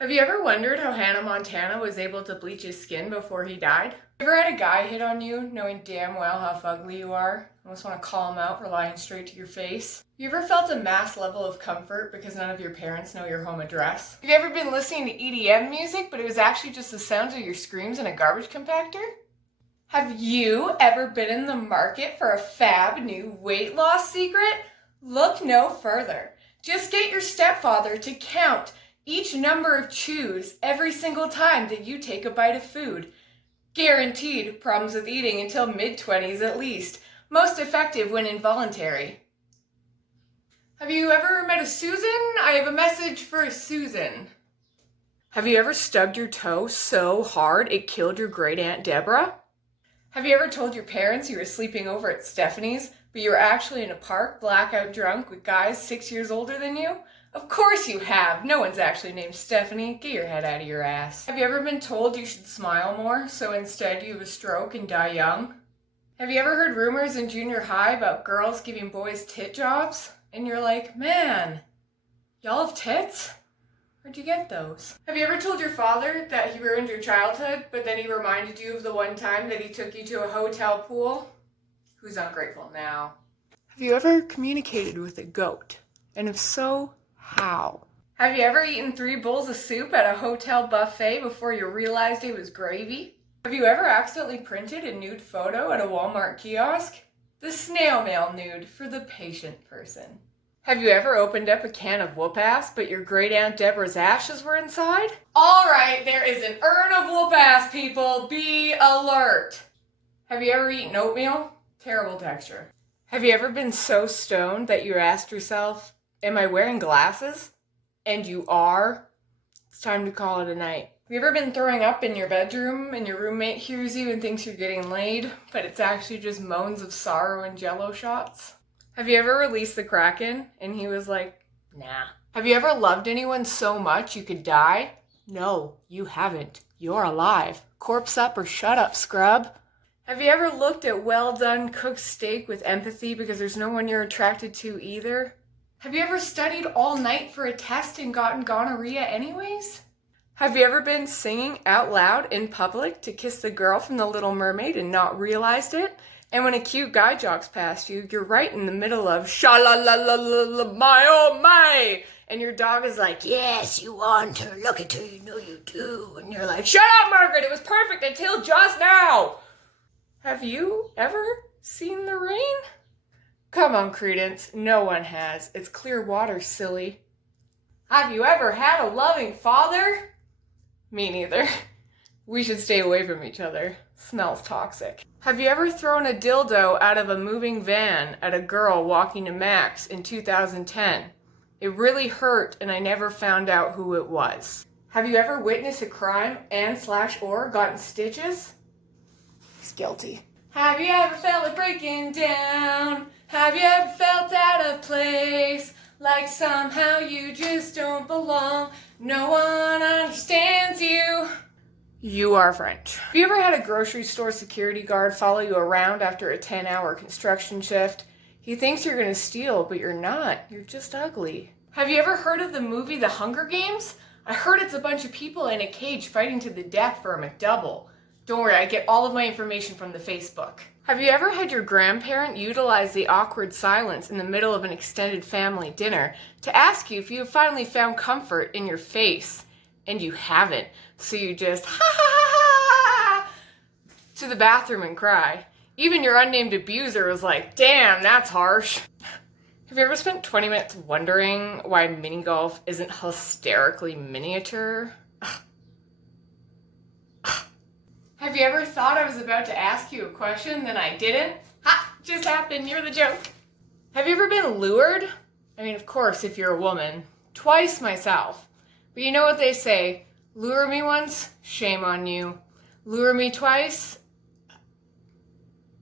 Have you ever wondered how Hannah Montana was able to bleach his skin before he died? You ever had a guy hit on you, knowing damn well how fugly you are? Almost want to call him out for lying straight to your face? You ever felt a mass level of comfort because none of your parents know your home address? Have you ever been listening to EDM music, but it was actually just the sounds of your screams in a garbage compactor? Have you ever been in the market for a fab new weight loss secret? Look no further. Just get your stepfather to count each number of chews every single time that you take a bite of food. Guaranteed problems with eating until mid-20s at least. Most effective when involuntary. Have you ever met a Susan? I have a message for Susan. Have you ever stubbed your toe so hard it killed your great aunt Deborah? Have you ever told your parents you were sleeping over at Stephanie's, but you were actually in a park, blackout drunk, with guys 6 years older than you? Of course you have. No one's actually named Stephanie. Get your head out of your ass. Have you ever been told you should smile more, so instead you have a stroke and die young? Have you ever heard rumors in junior high about girls giving boys tit jobs? And you're like, man, y'all have tits? Where'd you get those? Have you ever told your father that he ruined your childhood, but then he reminded you of the one time that he took you to a hotel pool? Who's ungrateful now? Have you ever communicated with a goat? And if so, how? Have you ever eaten 3 bowls of soup at a hotel buffet before you realized it was gravy? Have you ever accidentally printed a nude photo at a Walmart kiosk? The snail mail nude for the patient person. Have you ever opened up a can of whoop ass, but your great aunt Deborah's ashes were inside? Alright, there is an urn of whoop ass, people. Be alert. Have you ever eaten oatmeal? Terrible texture. Have you ever been so stoned that you asked yourself, am I wearing glasses? And you are? It's time to call it a night. Have you ever been throwing up in your bedroom and your roommate hears you and thinks you're getting laid, but it's actually just moans of sorrow and jello shots? Have you ever released the Kraken and he was like, nah? Have you ever loved anyone so much you could die? No, you haven't. You're alive. Corpse up or shut up, scrub. Have you ever looked at well-done cooked steak with empathy because there's no one you're attracted to either? Have you ever studied all night for a test and gotten gonorrhea anyways? Have you ever been singing out loud in public to kiss the girl from The Little Mermaid and not realized it? And when a cute guy jogs past you, you're right in the middle of sha-la-la-la-la-la, my oh my! And your dog is like, yes, you want her, look at her, you know you do. And you're like, shut up, Margaret, it was perfect until just now! Have you ever seen the rain? Come on, Credence, no one has. It's clear water, silly. Have you ever had a loving father? Me neither. We should stay away from each other. Smells toxic. Have you ever thrown a dildo out of a moving van at a girl walking to Max in 2010? It really hurt and I never found out who it was. Have you ever witnessed a crime and/or gotten stitches? He's guilty. Have you ever felt like breaking down? Have you ever felt out of place? Like somehow you just don't belong. No one understands you. You are French. Have you ever had a grocery store security guard follow you around after a 10-hour construction shift? He thinks you're gonna steal, but you're not. You're just ugly. Have you ever heard of the movie The Hunger Games? I heard it's a bunch of people in a cage fighting to the death for a McDouble. Don't worry, I get all of my information from the Facebook. Have you ever had your grandparent utilize the awkward silence in the middle of an extended family dinner to ask you if you have finally found comfort in your face? And you haven't, so you just ha ha ha ha to the bathroom and cry. Even your unnamed abuser was like, damn, that's harsh. Have you ever spent 20 minutes wondering why mini golf isn't hysterically miniature? Have you ever thought I was about to ask you a question, then I didn't? Ha! Just happened, you're the joke. Have you ever been lured? I mean, of course, if you're a woman. Twice myself. But you know what they say, lure me once, shame on you. Lure me twice,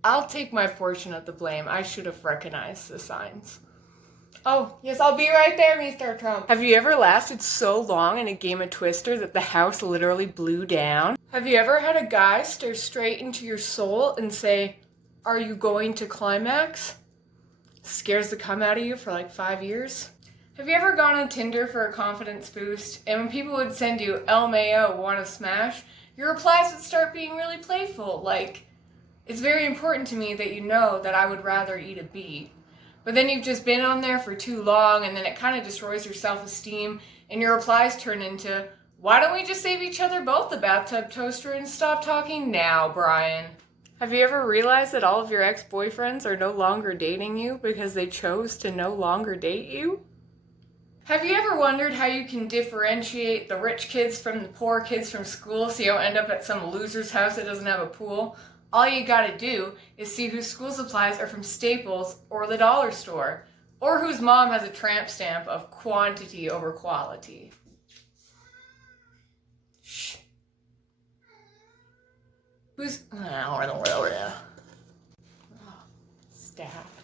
I'll take my portion of the blame. I should have recognized the signs. Oh, yes, I'll be right there, Mr. Trump. Have you ever lasted so long in a game of Twister that the house literally blew down? Have you ever had a guy stare straight into your soul and say, are you going to climax? Scares the cum out of you for like 5 years? Have you ever gone on Tinder for a confidence boost, and when people would send you LMAO, wanna smash, your replies would start being really playful, like, it's very important to me that you know that I would rather eat a bee. But then you've just been on there for too long, and then it kind of destroys your self-esteem, and your replies turn into, why don't we just save each other both the bathtub toaster and stop talking now, Brian? Have you ever realized that all of your ex-boyfriends are no longer dating you because they chose to no longer date you? Have you ever wondered how you can differentiate the rich kids from the poor kids from school so you don't end up at some loser's house that doesn't have a pool? All you gotta do is see whose school supplies are from Staples or the dollar store, or whose mom has a tramp stamp of quantity over quality. Shh. Who's... Oh, staff.